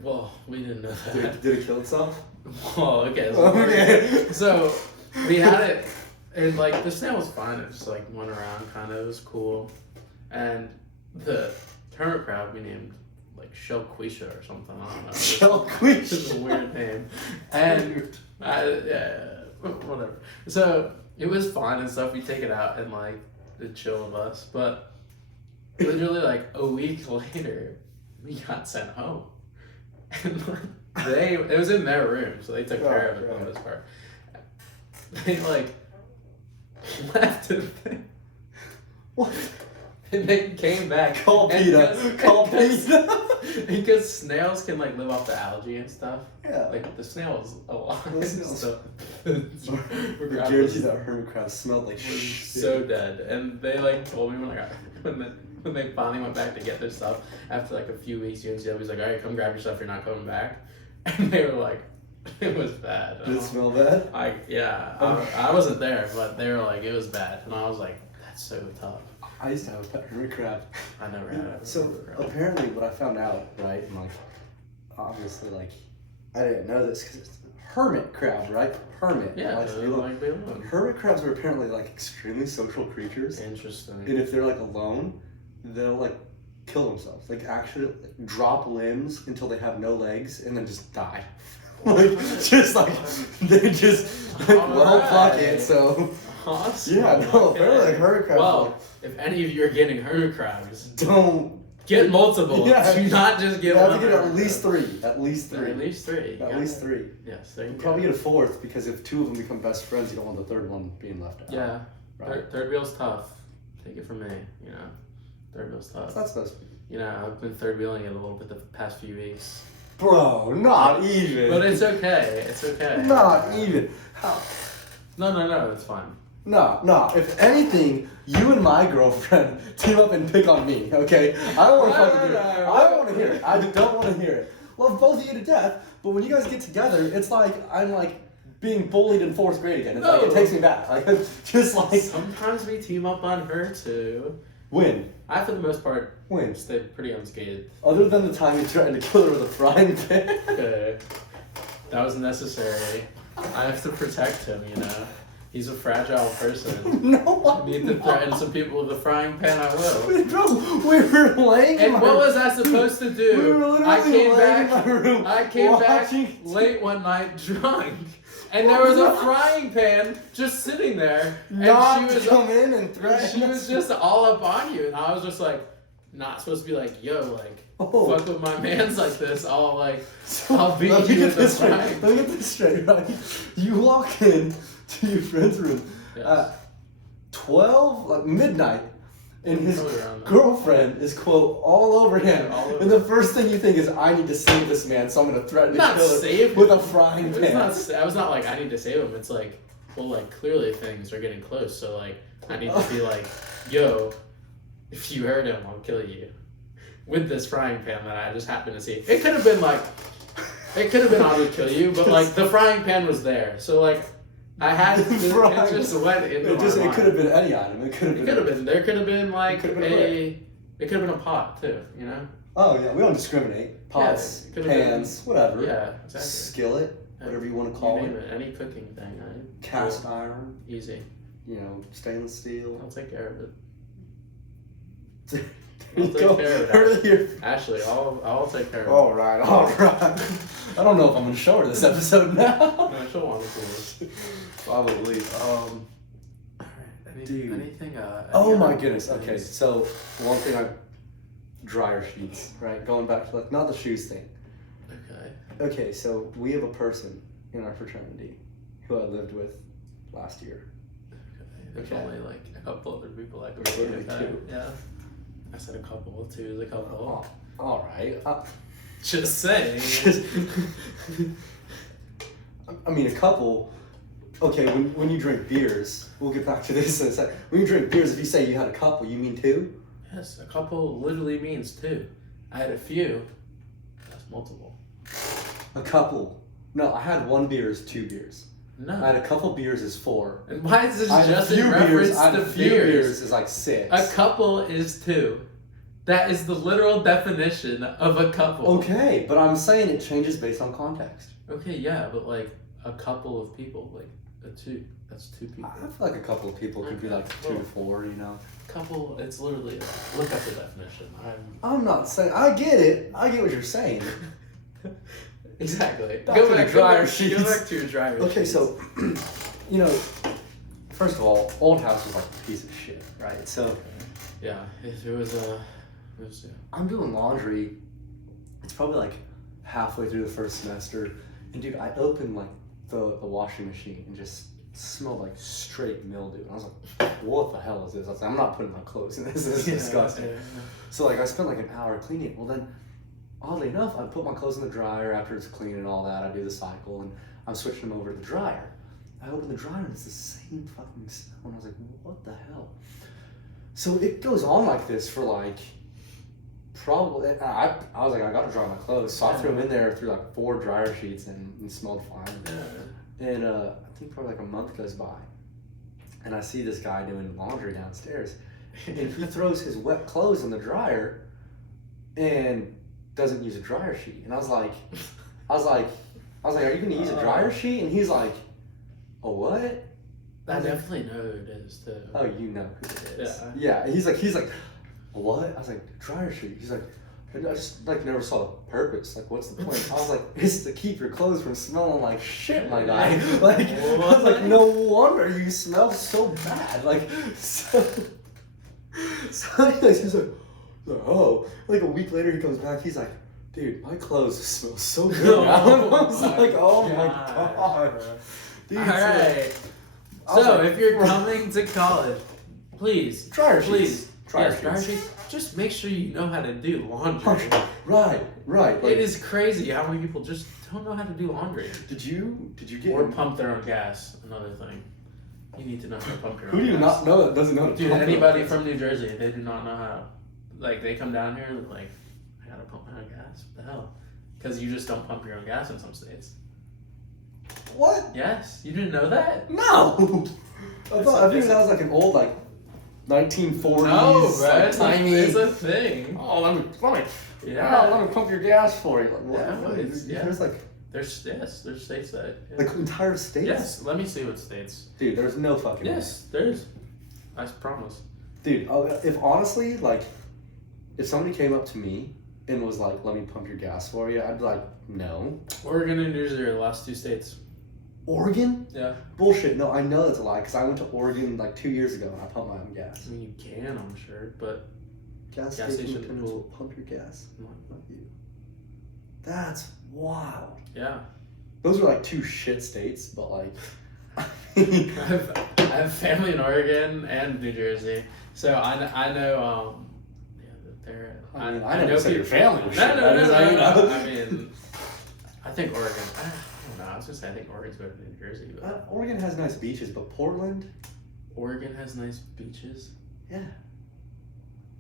Well, we didn't know that. Did it kill itself? Well, okay. So we had it, and like the snail was fine. It just like went around, kind of. It was cool, and the hermit crab we named like Shelquisha or something. I don't know. Shelquisha is a weird name, and whatever. So it was fine and stuff. We take it out and like the chill of us, but literally like a week later, we got sent home, and like, it was in their room, so they took care of it for the most part. They like left it there. What? And they came back. Call PETA. Because snails can like live off the algae and stuff. Yeah. Like the snail's alive. So, I guarantee that hermit crab smelled like shit. So dead. And they like told me when they finally went back to get their stuff after like a few weeks, UNC-Chapel was like, all right, come grab your stuff. You're not coming back. And they were like, it was bad. Did it smell bad? I wasn't there, but they were like, it was bad. And I was like, that's so tough. I used to have a pet hermit crab. I never had it. So apparently what I found out, right, and like, obviously like, I didn't know this because it's hermit crab, right? Hermit. Yeah, hermit crabs are apparently like extremely social creatures. Interesting. And if they're like alone, they'll like kill themselves. Like actually drop limbs until they have no legs and then just die. Like just like they just like well fuck it. So awesome. yeah, no, apparently like hermit crabs. Well, if any of you are getting hermit crabs, don't get multiple. Yeah, Do not just get you have one. to get at least 3. At least 3. At least 3. At least 3. Yes, there you You go. probably get a 4th because if 2 of them become best friends, you don't want the 3rd one being left out. Yeah. Right. Third wheel's tough. Take it from me. You know, third wheel's tough. That's supposed to be. You know, I've been third wheeling it a little bit the past few weeks. Bro, not even. But it's okay. It's okay. Not even. How? No. It's fine. No. If anything, you and my girlfriend team up and pick on me, okay? I don't want to fucking hear it. I don't want to hear it. I don't want to hear it. Love both of you to death, but when you guys get together, it's like I'm like being bullied in 4th grade again. It's like it takes me back. Like just like sometimes we team up on her too. Win. I, for the most part, Win. stayed pretty unscathed. Other than the time you threatened to kill her with a frying pan. Okay. That was necessary. I have to protect him, you know. He's a fragile person. No, I need to threaten some people with a frying pan, I will. Bro, we were laying in And my what was I supposed to do? We were literally I came laying back. in my room I came back watching late one night drunk, and there was a frying pan just sitting there, and Not she was come in and threaten. she was just all up on you, and I was just like, not supposed to be like, yo, like, fuck with my mans like this. I'll like, I'll beat Let me you get with the this straight. frying. Let me get this straight, right? You walk in to your friend's room at 12, like midnight, and his Probably around that. girlfriend is, quote, all over him. Yeah, all over and the first thing you think is, I need to save this man, so I'm going to threaten to Not kill him save with him. a frying It's pan. not. I was not like I need to save him. It's like, well, like clearly things are getting close. So like I need to be like, yo, if you hurt him, I'll kill you with this frying pan that I just happened to see. It could have been like, it could have been I would kill you, but like the frying pan was there. So like I had to, it just went into It could my have mind. been any item. It could have It been. could have been. There could have been like It could have been it could have been a pot too. You know. Oh yeah, we don't discriminate. Pots, it could have pans, whatever. Yeah, exactly. Skillet, whatever you want to You call name it. it. Any cooking thing. Cast iron, Easy. you know, stainless steel. I'll take care of it. There I'll you take go. care of it. Heard it here. Ashley, I'll take care of it. All right. I don't know if I'm gonna show her this episode now. No, she'll want it. Probably. Dude. Anything? Oh my goodness. Okay, so one thing dryer sheets, right? Going back to like not the shoes thing. Okay. Okay, so we have a person in our fraternity who I lived with last year. There's Okay. only like a couple other people I could There's literally okay. 2. Yeah. I said a couple. 2 is a couple. Oh, all right. Just saying. I mean, a couple. Okay, when you drink beers, we'll get back to this in a second. When you drink beers, if you say you had a couple, you mean 2? Yes, a couple literally means 2. I had a few. That's multiple. A couple. No, I had 1 beer is 2 beers. No. I had a couple beers is 4. And why is this I had a just few in beers. reference I had to a few beers? beers is like 6. A couple is 2. That is the literal definition of a couple. Okay, but I'm saying it changes based on context. Okay, yeah, but like a couple of people, like a 2. That's 2 people. I feel like a couple of people could be like 2 to 4, you know. Couple, it's literally look up the definition. I'm not saying I get it. I get what you're saying. Exactly. Back to the dryer sheets. Go back to your dryer Okay, sheets. so you know, first of all, old house was like a piece of shit, right? So yeah, it was I'm doing laundry. It's probably like halfway through the first semester, and dude, I opened like the washing machine and just smelled like straight mildew. And I was like, what the hell is this? I was like, I'm not putting my clothes in this. This is disgusting. Yeah. So like I spent like an hour cleaning it. Well then, oddly enough, I put my clothes in the dryer after it's clean and all that. I do the cycle and I'm switching them over to the dryer. I open the dryer and it's the same fucking smell. And I was like, what the hell? So it goes on like this for like probably, I was like, I gotta dry my clothes. So I threw them in there through like 4 dryer sheets and smelled fine. Yeah. And I think probably like a month goes by and I see this guy doing laundry downstairs and he throws his wet clothes in the dryer and doesn't use a dryer sheet. And I was like, are you gonna use a dryer sheet? And he's like, a what? I definitely know who it is too. Oh, you know who it is. Yeah. Yeah. He's like, what? I was like, dryer sheet. He's like, I just like never saw the purpose. Like, what's the point? I was like, it's to keep your clothes from smelling like shit, my guy. Like, I was like, no wonder you smell so bad. Like, so anyways, he's like, oh. Like a week later, he comes back. He's like, dude, my clothes smell so good now. I was like, oh my god. Dude, all right. So if you're coming to college, please, dryer sheets. Please, Dryer sheets. Just make sure you know how to do laundry. Right. Like, it is crazy how many people just don't know how to do laundry. Did you get or pump their own gas? Another thing. You need to know how to pump your own gas. Who do you not know that doesn't know how to Dude, pump anybody from New Jersey, they do not know how. Like, they come down here and they're like, I gotta pump my own gas. What the hell? Because you just don't pump your own gas in some states. What? Yes. You didn't know that? No! I think that was like an old, like, 1940s. No, bro. Like, tiny. It's a thing. Oh, let me Yeah. let me pump your gas for you. Like, what? Yeah, What? There's like, there's states that. Yeah. like entire states? Yes, let me see what states. Dude, there's no fucking way. Yes, there is. I promise. Dude, if honestly, like, if somebody came up to me and was like, let me pump your gas for you, I'd be like, no. Oregon and New Jersey are the last two states. Oregon? Yeah. Bullshit. No, I know that's a lie because I went to Oregon like 2 years ago and I pumped my own gas. I mean, you can, I'm sure, but Gas Gas station station attendants will- will pump your gas. Not you. That's wild. yeah. Those are like two shit states, but like. I have family in Oregon and New Jersey, so I know yeah, that they're. I mean, I never said your family was No, shit. no, no, That is, no, you know. I mean, I think Oregon. I don't know. I was gonna say I think Oregon's better than New Jersey, but Oregon has nice beaches, but Portland. Oregon has nice beaches. Yeah.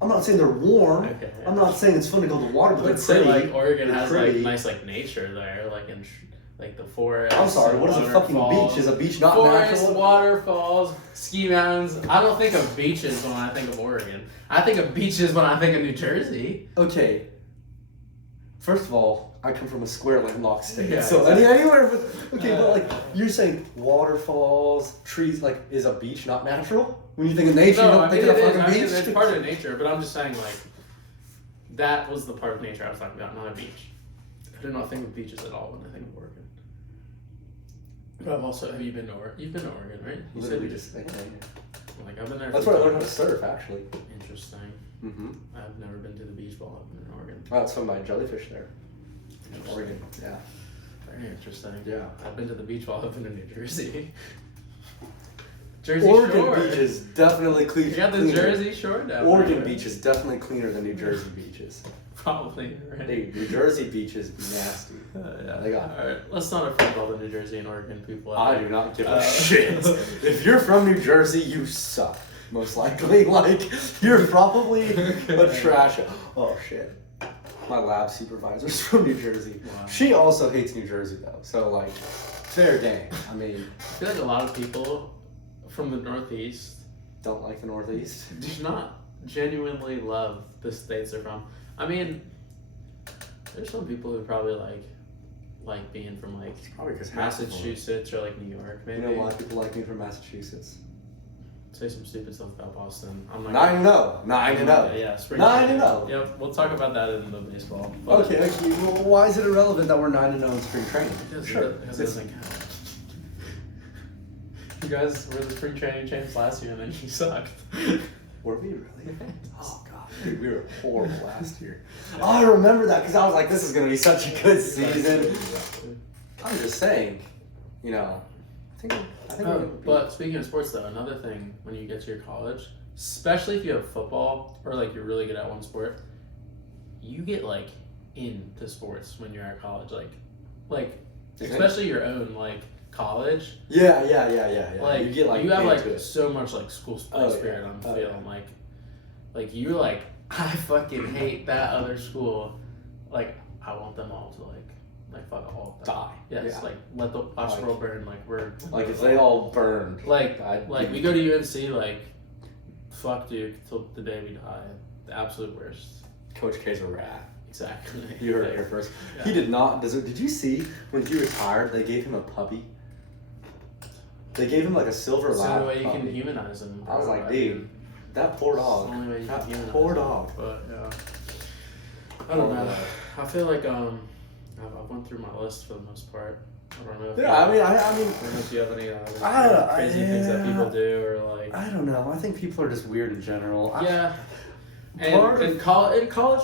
I'm not saying they're warm. Okay. I'm not saying it's fun to go to the water, I but they're would say pretty. like Oregon They're has pretty. like nice like nature there, like in like the forest. I'm sorry. What is a fucking waterfalls. beach? Is a beach not Forest, natural? waterfalls, ski mountains. I don't think of beaches when I think of Oregon. I think of beaches when I think of New Jersey. Okay. First of all, I come from a square landlocked state, Yeah, so exactly. anywhere with but like you're saying waterfalls, trees, like is a beach not natural? When you think of nature, you No, don't I mean think of it a is. fucking I mean, beach. it's part of nature, but I'm just saying like that was the part of nature I was talking about, not a beach. I do not think of beaches at all when I think of Oregon. But I've also have you been to Oregon? You've been to Oregon, right? You Literally said just like I've been there. That's a few where I learned how to times. surf, actually. Interesting. Mm-hmm. I've never been to the beach while I've been in Oregon. Oh, that's from my jellyfish there. In Oregon. Yeah. Very interesting. Yeah. I've been to the beach while I've been in New Jersey. Jersey Oregon Shore. beach is definitely clean. You got the cleaner. Jersey Shore down Oregon there. beach is definitely cleaner than New Jersey beaches. Probably, right? Dude, New Jersey beaches be nasty. Yeah. They got- Alright, let's not offend all the New Jersey and Oregon people. out I there. do not give a shit. If you're from New Jersey, you suck. Most likely, like you're probably a trash. Oh shit. My lab supervisor's from New Jersey. Wow. She also hates New Jersey though, so like, fair game. I mean, I feel like a lot of people from the Northeast don't like the Northeast. do not genuinely love the states they're from. I mean, there's some people who probably like being from like Probably because Massachusetts or like New York. You Maybe know why people like me from Massachusetts? say some stupid stuff about Boston. I'm not 9-0. 9-0. Yeah, spring 9-0. Yeah, we'll talk about that in the baseball. But Okay. Well, why is it irrelevant that we're 9-0 in spring training? Because Sure. because it doesn't count. You guys were the spring training champs last year, and then you sucked. Were we really? Oh god, dude, we were horrible last year. Oh, I remember that because I was like, this is gonna be such a good season. I'm just saying, you know, I think But speaking of sports, though, another thing when you get to your college, especially if you have football or like you're really good at one sport, you get like into sports when you're at college, like especially your own like college. Yeah. Like you get like you have like into it. so much like school Oh, yeah. spirit. I'm Oh, feeling like you're like I fucking hate that other school. Like I want them all to like fuck all of them. Die. Yes, Yeah. like let the world burn. Like we're Like if they all burned. like I'd we go to UNC like fuck Duke till the day we die. The absolute worst. Coach K's a rat. Exactly. You heard it here first. Yeah. He did not. Did you see when he retired? They gave him a puppy. They gave him like a silver lab So you puppy. can humanize them. I was like, bro. dude, That poor It's dog. the only way you That can humanize poor it. dog. But yeah, I don't know. I feel like I've went through my list for the most part. I don't know. If Yeah, I mean, I don't know if you have any crazy things that people do or like. I don't know. I think people are just weird in general. Yeah. And college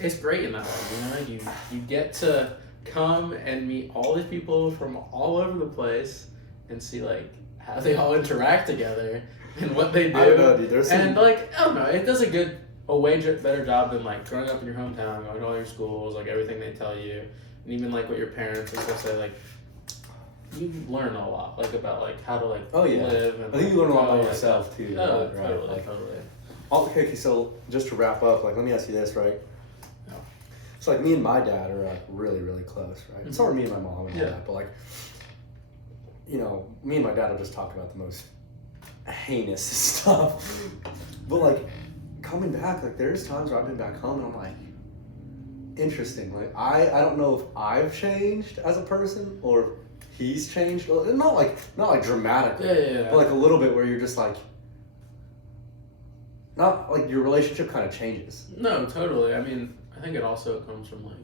it's great in that way. You know, you get to come and meet all these people from all over the place and see like how they all interact together and what they do. I don't know, dude. And like I don't know, it does a way better job than like growing up in your hometown, going to all your schools, like everything they tell you, and even like what your parents and stuff say. Like you learn a lot, like about like how to like live. And, I think you learn a lot about like, yourself too. Oh, right? totally, Like, totally. okay, so just to wrap up, like let me ask you this, right? Yeah. So like me and my dad are like really, really close, right? Mm-hmm. So are me and my mom and all Yeah. that, but like, you know, me and my dad will just talk about the most heinous stuff. But like coming back, like there's times where I've been back home and I'm like, interesting. Like I don't know if I've changed as a person or if he's changed. Well, not like dramatically, Yeah. but like a little bit where you're just like, not like your relationship kind of changes. No, totally. I mean, I think it also comes from like,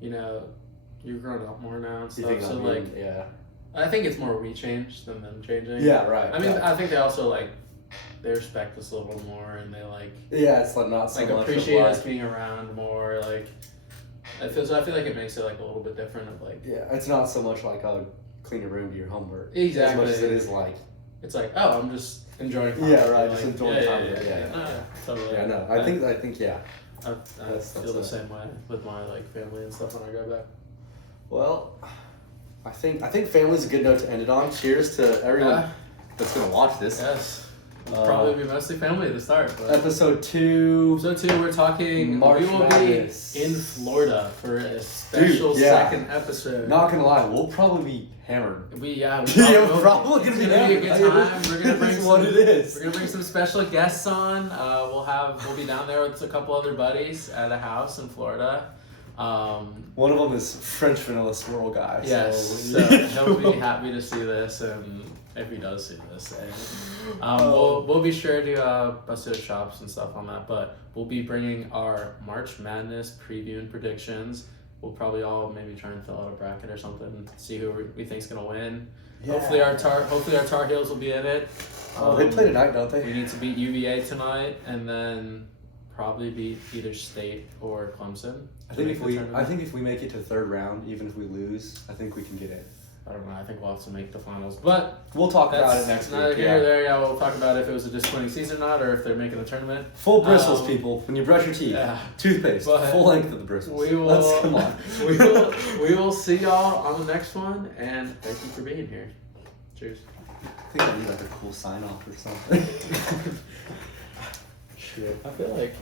you know, you've grown up more now and You stuff. think So I'm like, being- yeah. I think it's more we change than them changing. Yeah, right. I mean, yeah. I think they also like they respect us a little more and they like Yeah, it's like not so like much appreciate of us like, being around more. Like I feel like it makes it like a little bit different of like yeah, it's not so much like clean your room, do your homework. Exactly. As much as it is like it's like I'm just enjoying time. Yeah, right, Like, just enjoying time. Yeah. No, totally. Yeah, no. I think yeah. I That's feel the it. same way with my like family and stuff when I go back. Well, I think family's a good note to end it on. Cheers to everyone Yeah. that's gonna watch this. Yes. It'll probably be mostly family to start. But Episode 2. So too, we're talking. March we will Madness. be in Florida for a special yeah. second episode. Not gonna lie, we'll probably be hammered. We yeah, Yeah, probably gonna be It's gonna be a hammered. good time. We're gonna bring It's some, what it is. We're gonna bring some special guests on. We'll be down there with a couple other buddies at a house in Florida. One of them is French vanilla swirl guy. Yes, So, so he'll be happy to see this, and if he does see this, we'll be sure to bust out chops and stuff on that. But we'll be bringing our March Madness preview and predictions. We'll probably all maybe try and fill out a bracket or something, see who we think's gonna win. yeah. Hopefully our Tar Heels will be in it. They play tonight, don't they? We need to beat UVA tonight, and then probably beat either State or Clemson. I think if we make it to the third round, even if we lose, I think we can get in. I don't know. I think we'll have to make the finals, but We'll talk about that's it next neither week. here Yeah. nor there. Yeah, we'll talk about if it was a disappointing season or not, or if they're making the tournament. Full bristles, people. When you brush your teeth, Yeah. toothpaste, But full length of the bristles. We will. Let's come on. we will see y'all on the next one, and thank you for being here. Cheers. I think I need like a cool sign off or something. Shit. I feel like